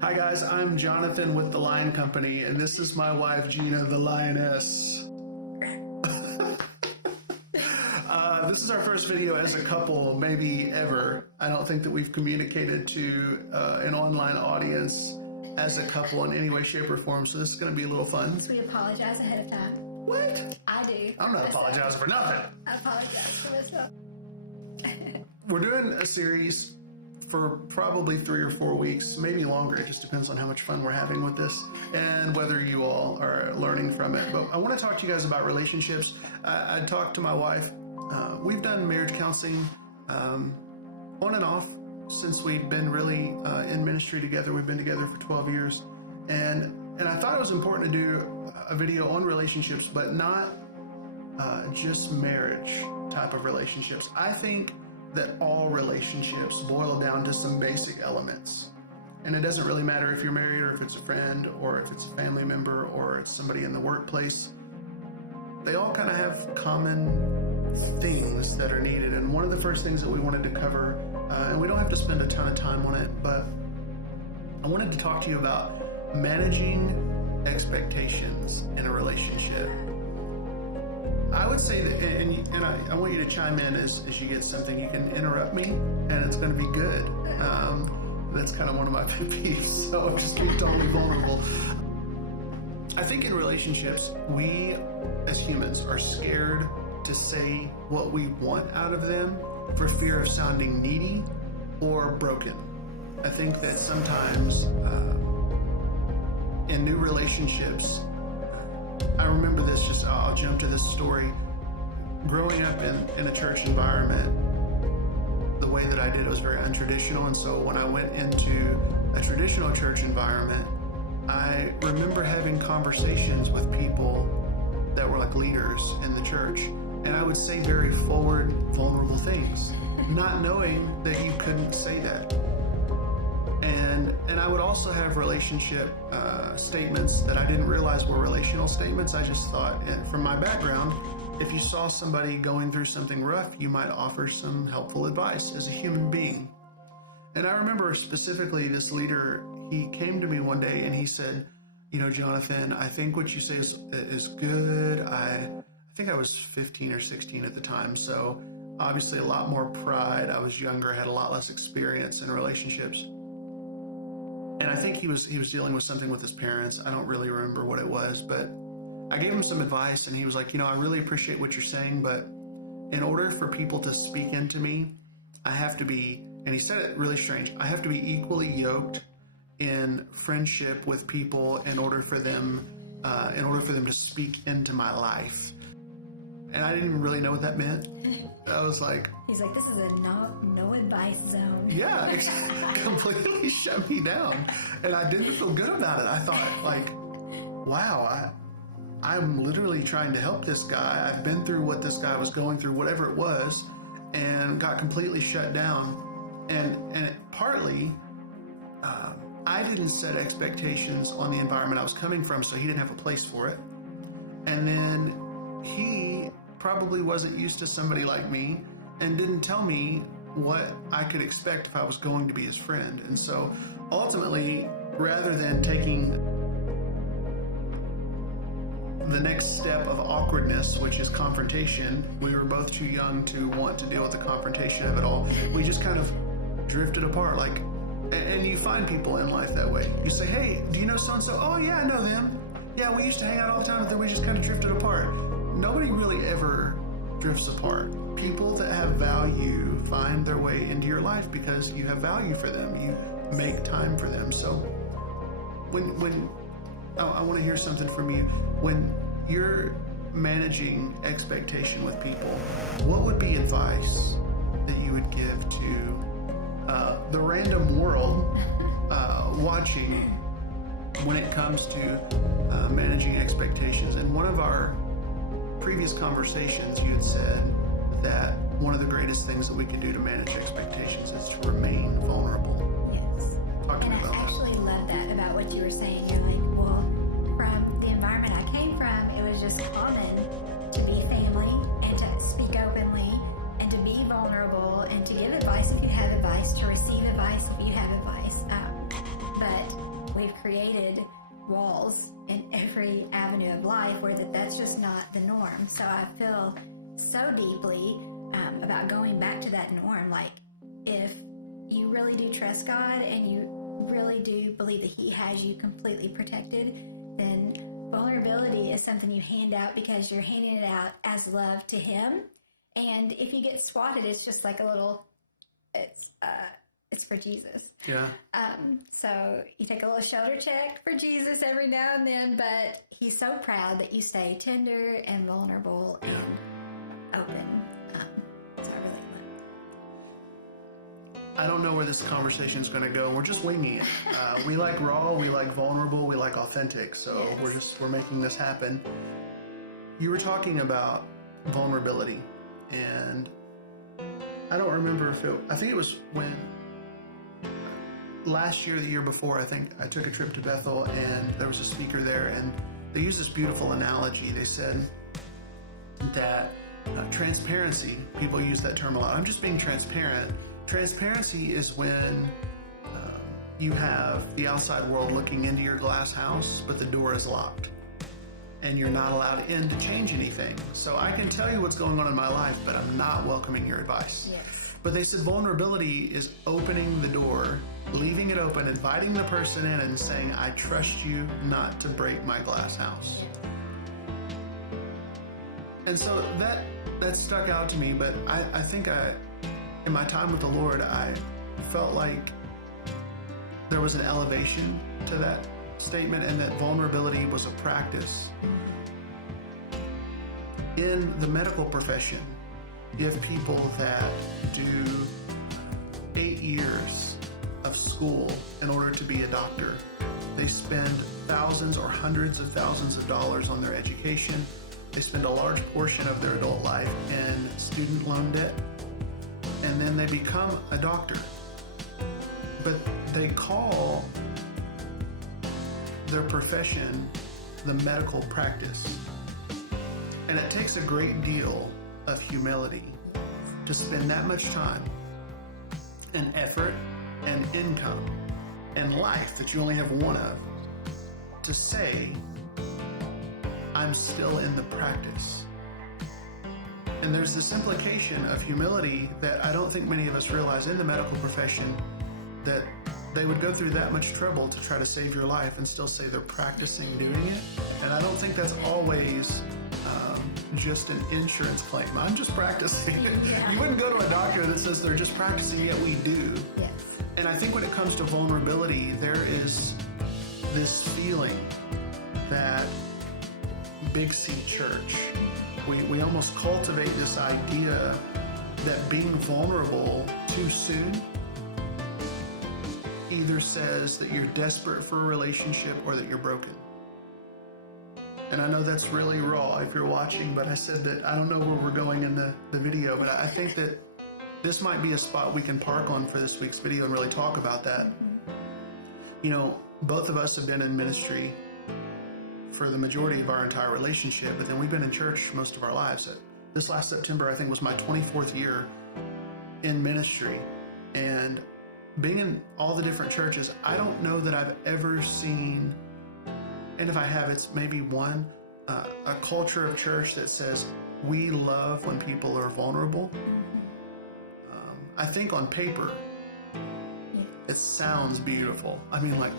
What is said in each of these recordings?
Hi guys, I'm Jonathan with The Lion Company, and this is my wife Gina, the Lioness. This is our first video as a couple, maybe ever. I don't think that we've communicated to an online audience as a couple in any way, shape, or form, so this is going to be a little fun. So we apologize ahead of time. What? I do. I'm not apologizing for nothing. I apologize for myself. We're doing a series for probably 3 or 4 weeks, maybe longer. It just depends on how much fun we're having with this and whether you all are learning from it. But I want to talk to you guys about relationships. I talked to my wife. We've done marriage counseling on and off since we've been really in ministry together. We've been together for 12 years. And I thought it was important to do a video on relationships, but not just marriage type of relationships. I think that all relationships boil down to some basic elements. And it doesn't really matter if you're married or if it's a friend or if it's a family member or it's somebody in the workplace. They all kind of have common things that are needed. And one of the first things that we wanted to cover, and we don't have to spend a ton of time on it, but I wanted to talk to you about managing expectations in a relationship. I would say that, and I want you to chime in as you get something. You can interrupt me, and it's going to be good. That's kind of one of my pet peeves, so just be totally vulnerable. I think in relationships, we as humans are scared to say what we want out of them for fear of sounding needy or broken. I think that sometimes in new relationships, I remember this, I'll jump to this story. Growing up in a church environment, the way that I did it was very untraditional, and so when I went into a traditional church environment, I remember having conversations with people that were like leaders in the church, and I would say very forward, vulnerable things, not knowing that you couldn't say that. And I would also have relationship statements that I didn't realize were relational statements. I just thought, from my background, if you saw somebody going through something rough, you might offer some helpful advice as a human being. And I remember specifically this leader, he came to me one day and he said, you know, Jonathan, I think what you say is good. I think I was 15 or 16 at the time, so obviously a lot more pride. I was younger, had a lot less experience in relationships. And I think he was dealing with something with his parents. I don't really remember what it was, but I gave him some advice and he was like, you know, I really appreciate what you're saying, but in order for people to speak into me, I have to be, and he said it really strange, I have to be equally yoked in friendship with people in order for them to speak into my life. And I didn't even really know what that meant. I was like... He's like, this is a no advice zone. Yeah, it completely shut me down. And I didn't feel good about it. I thought, like, wow, I'm literally trying to help this guy. I've been through what this guy was going through, whatever it was, and got completely shut down. And partly, I didn't set expectations on the environment I was coming from, so he didn't have a place for it. And then he probably wasn't used to somebody like me and didn't tell me what I could expect if I was going to be his friend. And so ultimately, rather than taking the next step of awkwardness, which is confrontation, we were both too young to want to deal with the confrontation of it all. We just kind of drifted apart. And you find people in life that way. You say, hey, do you know so-and-so? Oh yeah, I know them. Yeah, we used to hang out all the time, but then we just kind of drifted apart. Nobody really ever drifts apart. People that have value find their way into your life because you have value for them. You make time for them. So when I want to hear something from you. When you're managing expectation with people, what would be advice that you would give to the random world watching when it comes to managing expectations? And one of our previous conversations, you had said that one of the greatest things that we can do to manage expectations is to remain vulnerable. Yes. Talk to me about I actually love that about what you were saying. You're like, well, from the environment I came from, it was just common to be family and to speak openly and to be vulnerable and to give advice if you have advice, to receive advice if you have advice. But we've created walls in every avenue of life where that's just not the norm. So I feel so deeply about going back to that norm. Like, if you really do trust God and you really do believe that He has you completely protected, then vulnerability is something you hand out because you're handing it out as love to Him. And if you get swatted, it's just like a little, it's for Jesus. Yeah. So you take a little shoulder check for Jesus every now and then, but He's so proud that you stay tender and vulnerable and open. So I really love. I don't know where this conversation is going to go. We're just winging it. We like raw, we like vulnerable, we like authentic. So Yes. we're making this happen. You were talking about vulnerability, and I don't remember I think it was when last year, the year before, I think I took a trip to Bethel, and there was a speaker there, and they used this beautiful analogy. They said that transparency, people use that term a lot. I'm just being transparent. Transparency is when you have the outside world looking into your glass house, but the door is locked, and you're not allowed in to change anything. So I can tell you what's going on in my life, but I'm not welcoming your advice. Yes. But they said vulnerability is opening the door, leaving it open, inviting the person in and saying, I trust you not to break my glass house. And so that stuck out to me, but I think in my time with the Lord, I felt like there was an elevation to that statement, and that vulnerability was a practice. In the medical profession, you have people that do 8 years of school in order to be a doctor. They spend thousands or hundreds of thousands of dollars on their education. They spend a large portion of their adult life in student loan debt, and then they become a doctor. But they call their profession the medical practice. And it takes a great deal of humility to spend that much time and effort and income and life that you only have one of to say, I'm still in the practice. And there's this implication of humility that I don't think many of us realize in the medical profession, that they would go through that much trouble to try to save your life and still say they're practicing doing it. And I don't think that's always just an insurance claim. I'm just practicing. Yeah. You wouldn't go to a doctor that says they're just practicing, yet we do. Yes. And I think when it comes to vulnerability, there is this feeling that Big C Church, we almost cultivate this idea that being vulnerable too soon either says that you're desperate for a relationship or that you're broken. And I know that's really raw if you're watching, but I said that I don't know where we're going in the video, but I think that this might be a spot we can park on for this week's video and really talk about that. You know, both of us have been in ministry for the majority of our entire relationship, but then we've been in church most of our lives. This last September, I think, was my 24th year in ministry. And being in all the different churches, I don't know that I've ever seen, and if I have, it's maybe one, a culture of church that says, we love when people are vulnerable. I think on paper, it sounds beautiful. I mean, like,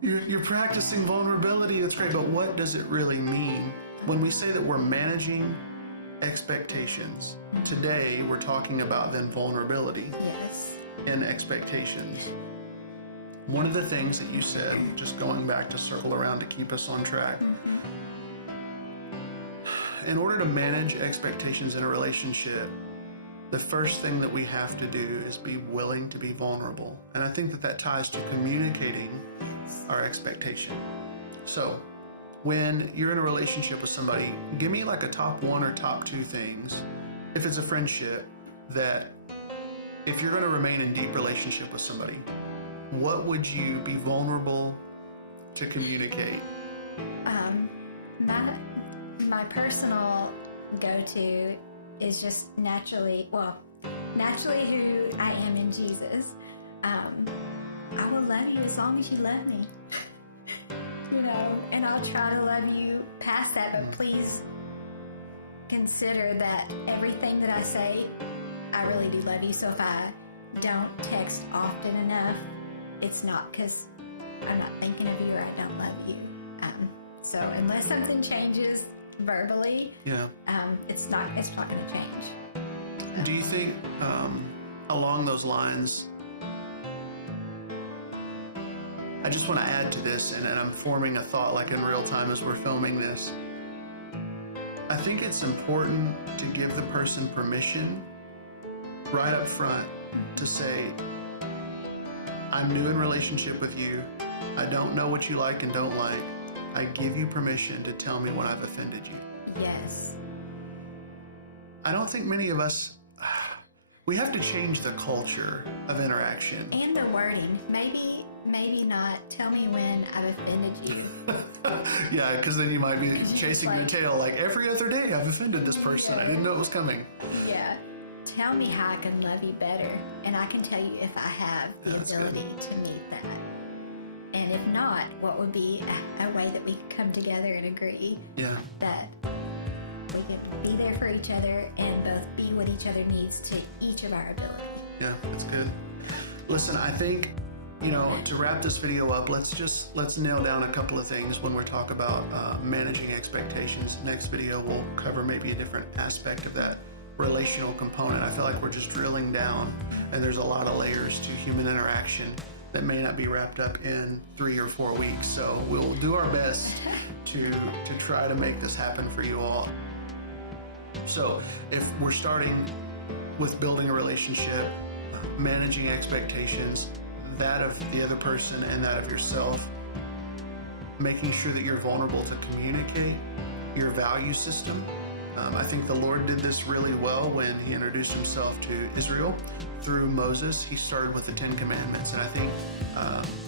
you're practicing vulnerability. That's great. But what does it really mean when we say that we're managing expectations? Today, we're talking about then vulnerability and expectations. One of the things that you said, just going back to circle around to keep us on track, in order to manage expectations in a relationship, the first thing that we have to do is be willing to be vulnerable. And I think that ties to communicating our expectation. So when you're in a relationship with somebody, give me like a top 1 or top 2 things, if it's a friendship, that if you're going to remain in deep relationship with somebody, what would you be vulnerable to communicate? My personal go-to is just naturally who I am in Jesus. I will love you as long as you love me. And I'll try to love you past that, but please consider that everything that I say, I really do love you. So if I don't text often enough, it's not because I'm not thinking of you or I don't love you. So unless something changes verbally, it's not going to change. Do you think along those lines, I just want to add to this, and I'm forming a thought like in real time as we're filming this. I think it's important to give the person permission right up front to say, I'm new in relationship with you. I don't know what you like and don't like. I give you permission to tell me when I've offended you. Yes. I don't think many of us, we have to change the culture of interaction. And the wording. Maybe not tell me when I've offended you. Yeah, because then you might be chasing your tail like every other day I've offended this person. I didn't know it was coming. Yeah. Tell me how I can love you better, and I can tell you if I have the ability to meet that. And if not, what would be a way that we could come together and agree that we could be there for each other and both be what each other needs to each of our ability. Yeah, that's good. Listen, I think, to wrap this video up, let's nail down a couple of things when we talk about managing expectations. Next video, we'll cover maybe a different aspect of that relational component. I feel like we're just drilling down, and there's a lot of layers to human interaction that may not be wrapped up in 3 or 4 weeks. So we'll do our best to try to make this happen for you all. So if we're starting with building a relationship, managing expectations, that of the other person and that of yourself, making sure that you're vulnerable to communicate your value system. I think the Lord did this really well when he introduced himself to Israel through Moses. He started with the 10 Commandments. And I think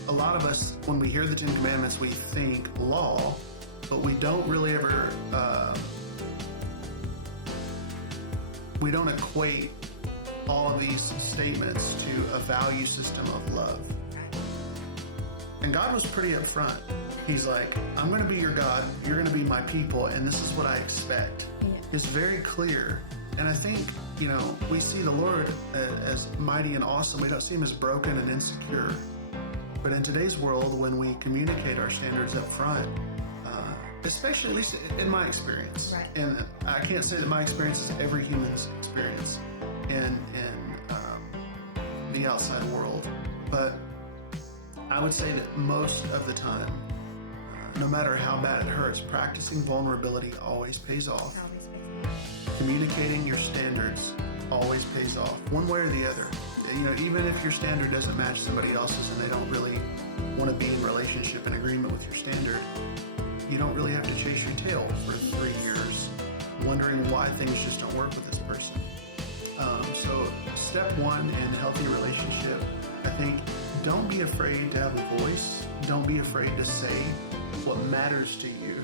a lot of us, when we hear the 10 Commandments, we think law, but we don't really ever, we don't equate all of these statements to a value system of love. And God was pretty upfront. He's like, I'm going to be your God, you're going to be my people, and this is what I expect. It's very clear. And I think, we see the Lord as mighty and awesome. We don't see him as broken and insecure. But in today's world, when we communicate our standards up front, especially, at least in my experience, and I can't say that my experience is every human's experience in the outside world, but I would say that most of the time, no matter how bad it hurts, practicing vulnerability always pays off. Communicating your standards always pays off, one way or the other. Even if your standard doesn't match somebody else's and they don't really want to be in relationship and agreement with your standard, you don't really have to chase your tail for 3 years wondering why things just don't work with this person. So step one in a healthy relationship, I think, don't be afraid to have a voice. Don't be afraid to say what matters to you.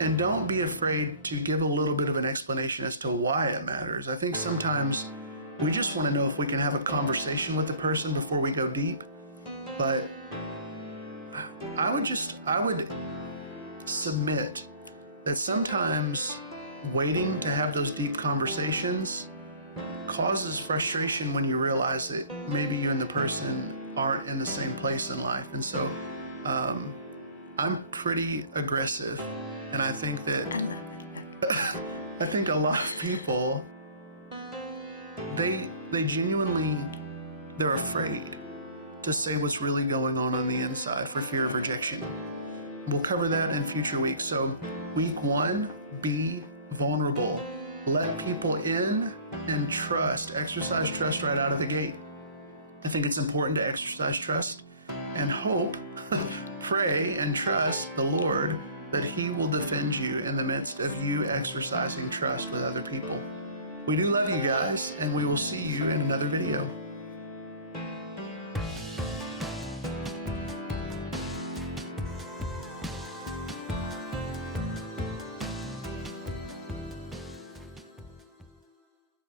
And don't be afraid to give a little bit of an explanation as to why it matters. I think sometimes we just want to know if we can have a conversation with the person before we go deep. But I would submit that sometimes waiting to have those deep conversations causes frustration when you realize that maybe you and the person aren't in the same place in life. And so I'm pretty aggressive, and I think that I think a lot of people, they genuinely, they're afraid to say what's really going on the inside for fear of rejection. We'll cover that in future weeks. So week 1, be vulnerable. Let people in and trust. Exercise trust right out of the gate. I think it's important to exercise trust and hope, pray and trust the Lord that he will defend you in the midst of you exercising trust with other people. We do love you guys, and we will see you in another video.